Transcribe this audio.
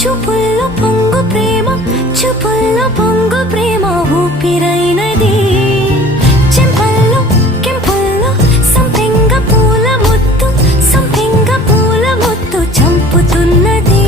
చూపుల్లో పొంగు ప్రేమ, చూపుల్లో పొంగు ప్రేమ ఊపిరైనది. చెంపల్లో కెంపుల్లో సంపెంగ పూల ముత్తు, సంపెంగ పూల ముత్తు చంపుతున్నది.